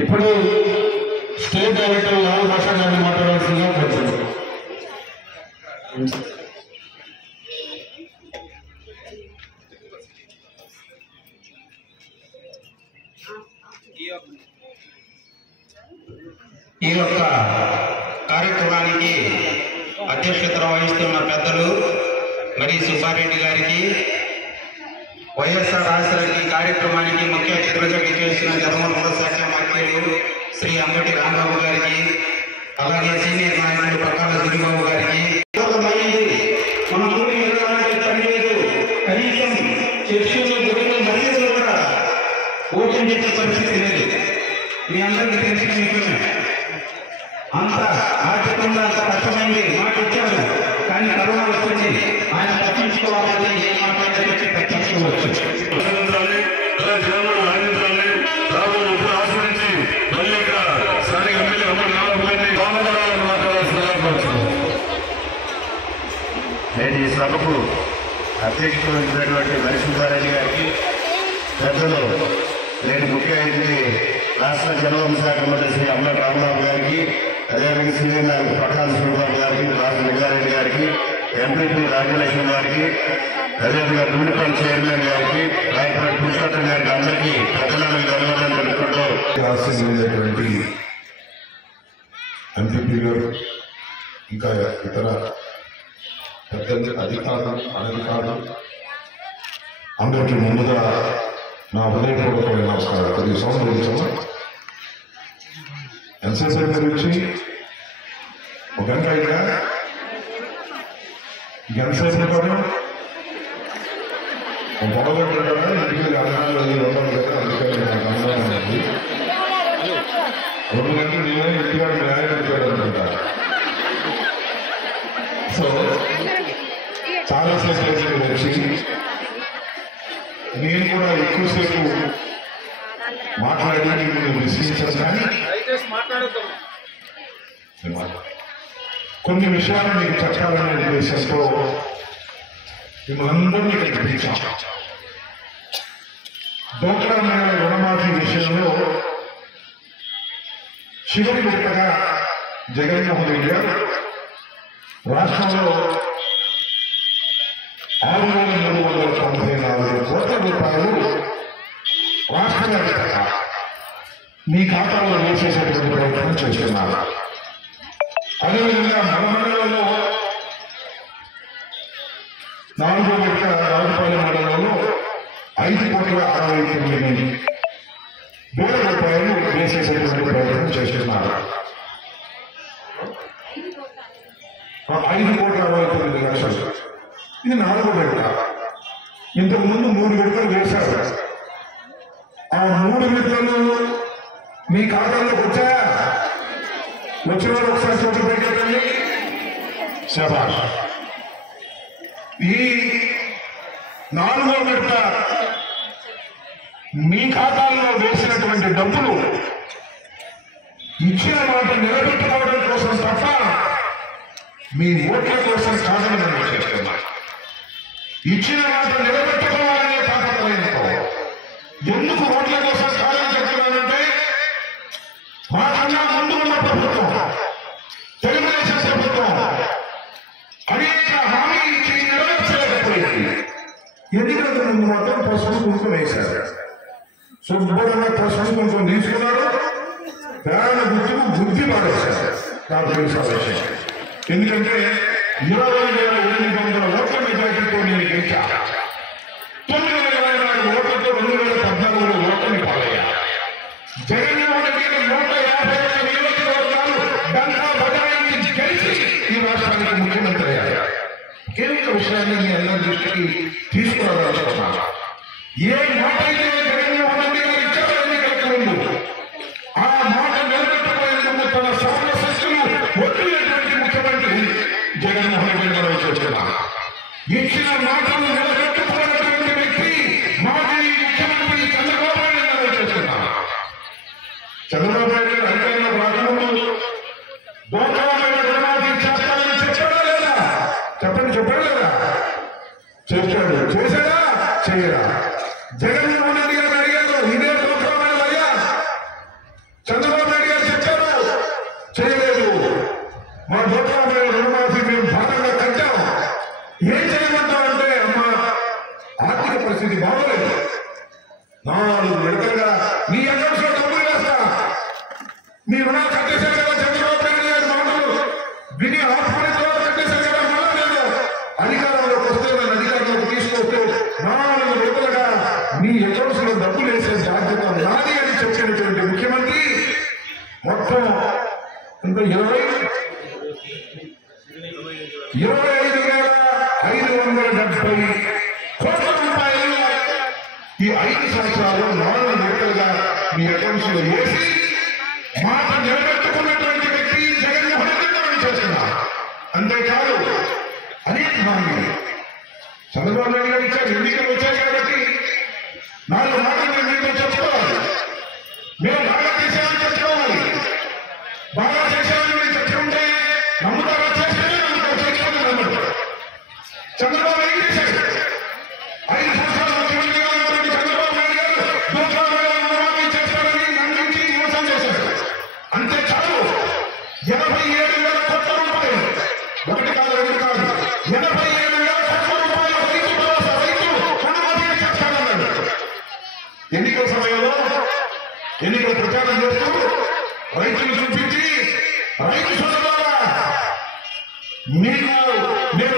ఇప్పుడు state director Lal భాష గారిని మాట్లాడాల్సిందిగా కోరుతున్నాను. ఈ యొక్క కార్యక్రమానికి అధ్యక్షత వహిస్తున్న పెద్దలు మరి సుబ్బారెడ్డి గారికి, వైఎస్ఆర్ రాజశేఖర కార్యక్రమానికి ముఖ్య అతిథులుగా విచ్చేసిన జనమోహన శాఖ మంత్రులు శ్రీ అంబటి రాంబాబు గారికి, అలాగే సీనియర్ నాయకులు పక్కాల గిరిబాబు గారికి, మన ఊరి కనీసం చర్చలు జరిగిన మర్యాదలు కూడా ఓపెన్ చేసే పరిస్థితి లేదు. మీ అందరికీ తెలిసిన విషయమే. అంత ఆర్థికంగా అంత కష్టమైంది మాట ఇచ్చారు, కానీ కరోనా వచ్చింది. ఆయన తప్పించుకోవాలని ఏ మాట్లాడే తప్పించుకోవచ్చు. నేను ఈ సభకు అధ్యక్షత వహించినటువంటి మరి సుబ్బారెడ్డి గారికి, పెద్దలు నేను ముఖ్య అతిథి రాష్ట్ర జనవరం శాఖ మంత్రి శ్రీ అంబటి రాంబాబు గారికి, అదేవిధంగా సీనియర్ నాయకులు పట్టాల శ్రీబాబు గారికి, రాష్ట్ర లింగారెడ్డి గారికి, ఎంపీపీ రాజ్యలక్ష్మి గారికి, అదేవిధంగా మ్యూనిసిపల్ చైర్మన్ గారికి, డాక్టర్ పురుషోత్తం గారికి, అందరికీ పెద్దలను ధన్యవాదాలు తెలుపుకుంటూ రాష్ట్రంలోటువంటి ఎంపీపీలు ఇంకా ఇతర పెద్ద అధికారులు అనధికారులు అందరికీ ముందుగా నా హృదయపూర్వకమైన నమస్కారాలు. కొద్దిగా సౌండ్ గురించమ్మా. ఎంతసేపు గురించి ఒక గంట అయిందా? ఎంతసేపు పడడం పొడగంట కదా, ఇంటికి అన్నాలు ఉండడం కదా, అందుకని నాకు అనుమానం ఉంది. 2 గంటలు నేనే ఇంటికాడ న్యాయం పెట్టాడు అనుకుంటా. సో చాలాసేపు వచ్చి నేను కూడా ఎక్కువసేపు మాట్లాడి నేను విశ్లేషించాను, కానీ కొన్ని విషయాలు మీకు చెప్పాలనే ఉద్దేశంతో మిమ్మల్ని అందరినీ ఇక్కడికి పిలిచాం. డ్వాక్రా మహిళల రుణమాఫీ విషయంలో చివరి విడతగా జగన్మోహన్ రెడ్డి గారు రాష్ట్రంలో 6,394 కోట్ల రూపాయలు రాష్ట్ర వ్యాప్తంగా మీ ఖాతాలో వేసేసేటువంటి ప్రయత్నం చేస్తున్నారు. అదేవిధంగా మన మండలంలో 4వ విడత రావులపల్లి మండలంలో 5,69,00,000 రూపాయలు వేసేసేటువంటి ప్రయత్నం చేస్తున్నారు. 5,69,00,000. ఇది 4వ విడత. ఇంతకు ముందు 3 విడతలు వేశారు. ఆ 3 విడతలు మీ ఖాతాలోకి వచ్చాయా? వచ్చిన వాళ్ళు ఒకసారి చోటు పెట్టండి. శభాష్. ఈ 4వ విడత మీ ఖాతాల్లో వేసినటువంటి డబ్బులు ఇచ్చిన మాట నిలబెట్టుకోవడం కోసం తప్ప మీ ఓట్ల కోసం కాదని మనం చేస్తున్నాం. ఇచ్చిన మాట నిలబెట్టుకోవాలనే తాపత్రయంతో ఎందుకు ఓట్ల కోసం కాదని చెప్తున్నానంటే, మాకన్నా ముందు ఉన్న ప్రభుత్వం, తెలుగుదేశం ప్రభుత్వం అనేక హామీ ఇచ్చి నెరవేర్చలేకపోయింది. ఎన్నికలకు ముందు మాత్రం పసుపు కుంకుమ వేశారు. శుభ్రంగా పసుపు కుంకుమ తీసుకున్నారు, ప్రాణ గుర్తుకు బుద్ధి పాడేశారు. నాకు తెలుసు ఆ విషయం. ఎందుకంటే 20,800 ఓట్ల మెజార్టీతో నేను గెలిచా. 924 ఓట్లతో 2014లో ఓటమి పాలయ్యా. జగన్మోహన్ రెడ్డి 151 నియోజకవర్గాలు డంకా బజాయించి గెలిచి ఈ రాష్ట్రానికి ముఖ్యమంత్రి అయ్యారు. కీలక విషయాన్ని మీ అందరి దృష్టికి తీసుకురావాలనుకున్నాను. ఏ మాట అయితే జగన్మోహన్ రెడ్డి గారు ఇచ్చారో ఎన్నికలకు ముందు, ఆ మాట నిలబెట్టుకునేందుకు తన సర్వశక్తులు ఒట్టినటువంటి ముఖ్యమంత్రి జగన్మోహన్ రెడ్డి గారు చూస్తున్నారు. ఇచ్చిన మాటలు నిలబెట్టుకున్నటువంటి వ్యక్తి మాజీ ముఖ్యమంత్రి చంద్రబాబు నాయుడు గారు చూస్తున్నారు. చంద్రబాబు నాయుడు గారు అధికారంలో రాకముందు డ్వాక్రా రుణమాఫీ చేస్తారని చెప్పారు. చేశాడు. చేశాడా చేయరా? జగన్మోహన్ రెడ్డి గారు అడిగారు, ఇదే లోకమైన అయ్యా. చంద్రబాబు నాయుడు గారు చెప్పారు, చేయలేదు. మా లోకమైన రుణమాఫీ మేము భారంగా కట్టాం. ఏం చేయమంటామంటే అమ్మ ఆర్థిక పరిస్థితి బాగోలేదు, 4 విడతలుగా మీ అకౌంట్స్ లో డబ్బులు వేస్తా, మీ రుణాలు కట్టేశారు కదా. చంద్రబాబు నాయుడు గారి మాటలు విని ఆత్మహత్య కట్టేశారు కదా. మళ్ళా లేదు, అధికారంలోకి వస్తే నన్ను అధికారంలోకి తీసుకొస్తే 4 విడతలుగా మీ అకౌంట్స్ లో డబ్బులు వేసే బాధ్యత నాది అని చెప్పినటువంటి ముఖ్యమంత్రి మొత్తం ఎంత 25,570 కోట్ల రూపాయలు ఈ 5 సంవత్సరాలు 4 విడతలుగా మీ అకౌంట్స్ లో వేసి మాట నిలబెట్టుకున్నటువంటి వ్యక్తి జగన్మోహన్ రెడ్డి గారు చేస్తున్నారు. అంతేకాదు అనేక హామీలు చంద్రబాబు నాయుడు గారు ఇచ్చారు. ఎన్నికలు వచ్చాయి కాబట్టి 4 మాటలు మేము మీతో చెప్పుకోవాలి. మేము బాగా చేసామని చెప్పుకోవాలి. బాగా చేసామని మీరు చెప్పుకుంటే నమ్ముతారా? చేసేదే నమ్ముతారు, చేసుకుంటే నమ్మరు. చంద్రబాబు ఏం చేశాడు? 5 సంవత్సరాలు ముఖ్యమంత్రిగా ఉన్నటువంటి చంద్రబాబు నాయుడు గారు రుణమాఫీ చేస్తారని నమ్మించి మోసం చేశారు. అంతే చాలు. 87,000 కోట్ల రూపాయలు, ఒకటి కాదు 2 కాదు, 87,000 కోట్ల రూపాయలు రైతు రుణమాఫీ చేస్తారన్నాడు. ఎన్నికల సమయంలో ఎన్నికల ప్రచారం చేస్తూ రైతులు చూపించి రైతు సోదరులారా మీకు నేను